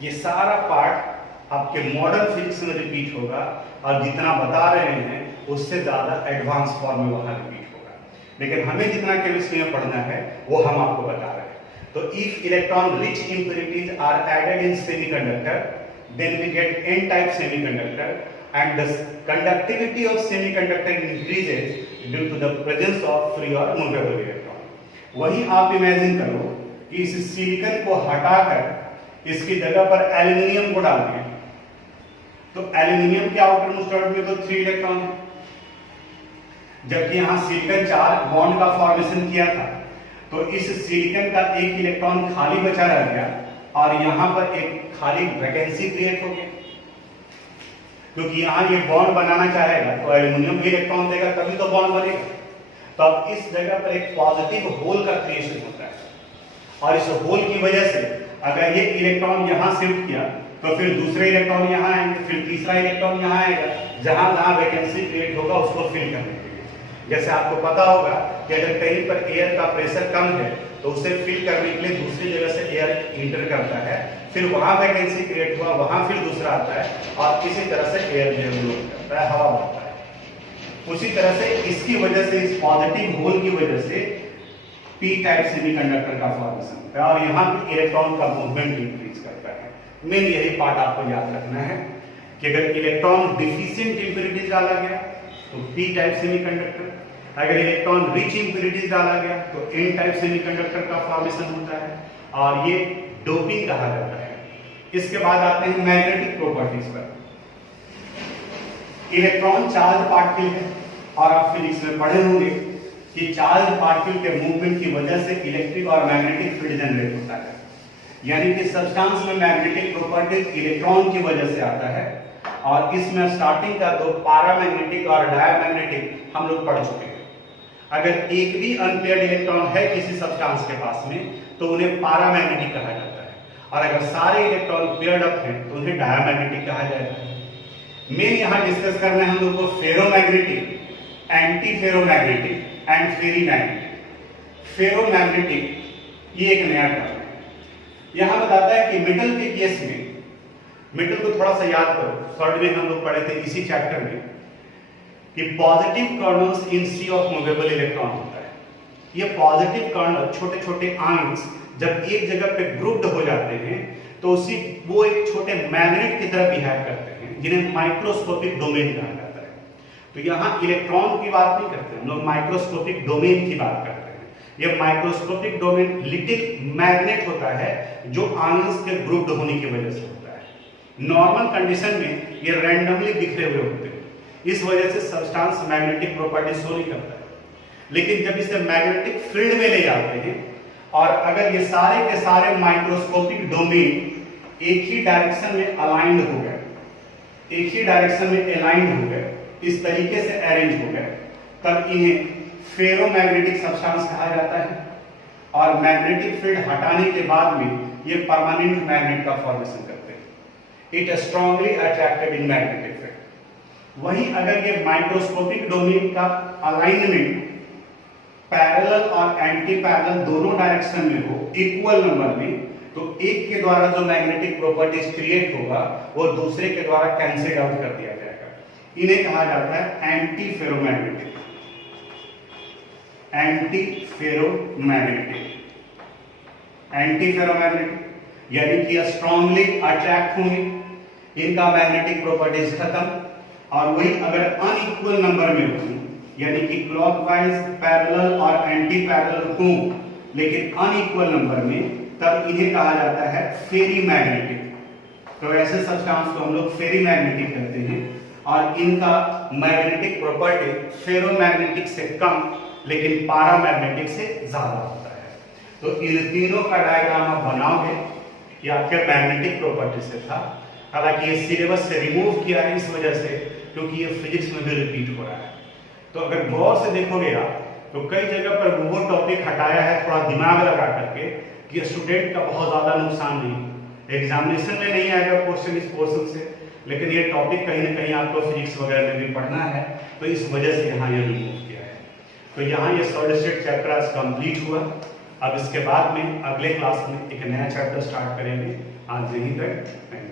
ये सारा पार्ट आपके मॉडर्न फिजिक्स में रिपीट होगा और जितना बता रहे हैं उससे ज़्यादा एडवांस फॉर्म में वहाँ रिपीट होगा। लेकिन हमें जितना केमिस्ट्री में पढ़ना है वो हम आपको बता रहे हैं। तो if electron rich impurities are added in semiconductor, then we get n-type semiconductor and the conductivity of semiconductor increases due to the presence of free or movable electron। वही आप इमेजिन करो कि इस सिलिकॉन को हटाकर इसकी जगह पर एल्युमिनियम को डाल दिया, तो एल्युमिनियम के आउटर मोस्ट ऑर्बिट में तो 3 इलेक्ट्रॉन है, जबकि यहां सिलिकॉन 4 बॉन्ड का फॉर्मेशन किया था। तो इस सिलिकॉन का 1 इलेक्ट्रॉन खाली बचा रह गया और यहां पर एक खाली वैकेंसी क्रिएट हो गया, क्योंकि यहां ये बॉन्ड बनाना चाहेगा तो एल्युमिनियम भी इलेक्ट्रॉन देगा तभी तो बॉन्ड बनेगा। तो अब इस जगह पर एक पॉजिटिव होल का क्रिएशन होता है और इस होल की वजह से अगर ये इलेक्ट्रॉन यहां शिफ्ट किया तो फिर दूसरे इलेक्ट्रॉन यहां आएंगे, फिर तीसरा इलेक्ट्रॉन यहां आएगा, जहां जहां वैकेंसी क्रिएट होगा उसको फिल करने के लिए। जैसे आपको पता होगा कि अगर कहीं पर एयर का प्रेशर कम है तो उसे फिल करने के लिए दूसरी जगह से एयर इंटर करता है, फिर वहां वैकेंसी क्रिएट हुआ, वहां फिर दूसरा आता है और इसी तरह से एयर जनरेट करता है, हवा बनता है। उसी तरह से इसकी वजह से, इस पॉजिटिव होल की वजह से पी टाइप सेमीकंडक्टर का फॉर्मेशन होता है और यहां इलेक्ट्रॉन का मूवमेंट इंक्रीज करता है। मेन यही पार्ट आपको याद रखना है कि अगर इलेक्ट्रॉन डिफिशिएंट इंप्यूरिटीज डाला गया तो पी टाइप सेमीकंडक्टर, अगर इलेक्ट्रॉन रिच इंप्यूरिटीज डाला गया तो एन टाइप सेमीकंडक्टर का फॉर्मेशन होता है और ये डोपिंग कहा जाता है। इसके बाद आते हैं मैग्नेटिक प्रॉपर्टीज पर। इलेक्ट्रॉन चार्ज पार्टिकल है और आप फिजिक्स में पढ़े होंगे कि चार्ज पार्टिकल के मूवमेंट की वजह से इलेक्ट्रिक और मैग्नेटिक फील्ड जनरेट होता है, यानी कि सब्सटेंस में मैग्नेटिक प्रॉपर्टीज इलेक्ट्रॉन की वजह से आता है। और इसमें स्टार्टिंग का तो पैरामैग्नेटिक और डायमैग्नेटिक हम लोग पढ़ चुके हैं। अगर एक भी अनपेयर्ड इलेक्ट्रॉन है किसी सब्सटेंस के पास में तो उन्हें पैरामैग्नेटिक कहा जाता है, और अगर सारे इलेक्ट्रॉन पेयर्ड अप हैं तो उन्हें डायमैग्नेटिक कहा जाएगा। मेन यहां डिस्कस करना है हम लोग को ferromagnetic, anti ferromagnetic and ferrimagnetic. Ferromagnetic ये एक नया टर्म है। यहां बताता है कि मेटल के केस में, मेटल को थोड़ा सा याद करो, थर्ड में हम लोग पढ़े थे इसी चैप्टर में कि positive kernels in sea of movable electron होता है। ये पॉजिटिव कर्नल, छोटे छोटे आयंस जब एक जगह पे ग्रुप्ड हो जाते हैं तो उसी वो एक छोटे मैग्नेट की तरह बिहेव करते हैं, जिन्हें माइक्रोस्कोपिक डोमेन कहा जाता है। तो यहाँ इलेक्ट्रॉन की बात नहीं करते हम लोग, माइक्रोस्कोपिक डोमेन की बात करते हैं। ये माइक्रोस्कोपिक डोमेन लिटिल मैग्नेट होता है जो आयंस के ग्रुप्ड होने की वजह से होता है। नॉर्मल कंडीशन में ये रैंडमली बिखरे हुए होते हैं, इस वजह से सब्सटेंस मैग्नेटिक प्रॉपर्टी शो नहीं करता है। लेकिन जब इसे मैग्नेटिक फील्ड में ले जाते हैं और अगर ये सारे के सारे माइक्रोस्कोपिक डोमेन एक ही डायरेक्शन में अलाइंड हो गए, एक ही डायरेक्शन में अलाइंड हो गए, इस तरीके से अरेंज हो गए, तब इन्हें फेरोमैग्नेटिक सब्सटेंस कहा जाता है। और मैग्नेटिक फील्ड हटाने के बाद में ये परमानेंट मैग्नेट का फॉर्मेशन करते हैं। It strongly attracted in magnetic field. वहीं अगर ये माइक्रोस्कोपिक डोमेन का अलाइनमेंट पैरेलल और एंटी पैरेलल दोनों डायरेक्शन में हो, इक्वल नंबर में, तो एक के द्वारा जो मैग्नेटिक प्रॉपर्टीज क्रिएट होगा वो दूसरे के द्वारा कैंसिल आउट कर दिया जाएगा। इन्हें कहा जाता है anti ferromagnetic, anti ferromagnetic, anti ferromagnetic, यानी कि स्ट्रांगली अट्रैक्ट होंगे, इनका मैग्नेटिक प्रॉपर्टीज खत्म। और वही अगर अनइक्वल नंबर में हो, यानी कि क्लॉकवाइज, पैरेलल और एंटी पैरेलल हो लेकिन अनइक्वल नंबर में, तब इन्हें कहा जाता है फेरीमैग्नेटिक। तो ऐसे सब्सटेंस को हम लोग फेरीमैग्नेटिक कहते हैं और इनका मैग्नेटिक प्रॉपर्टी फेरोमैग्नेटिक से कम लेकिन पैरामैग्नेटिक से ज्यादा होता है। तो इन तीनों का डायग्राम आप बनाओगे कि आपके मैग्नेटिक प्रॉपर्टी से था। हालांकि ये सिलेबस से रिमूव किया है इस वजह से क्योंकि ये फिजिक्स में भी रिपीट हो रहा है। तो अगर गौर से देखोगे आप तो कई जगह पर वो टॉपिक हटाया है थोड़ा दिमाग लगा करके कि स्टूडेंट का बहुत ज्यादा नुकसान नहीं, एग्जामिनेशन में नहीं आएगा क्वेश्चन इस पोर्शन से, लेकिन ये टॉपिक कहीं ना कहीं आपको फिजिक्स वगैरह में भी पढ़ना है, तो इस वजह से यहाँ ये रिमूव किया है। तो यहाँ ये सॉलिड स्टेट चैप्टर आज कंप्लीट हुआ। अब इसके बाद में अगले क्लास में एक नया चैप्टर स्टार्ट करेंगे। आज यहीं तक।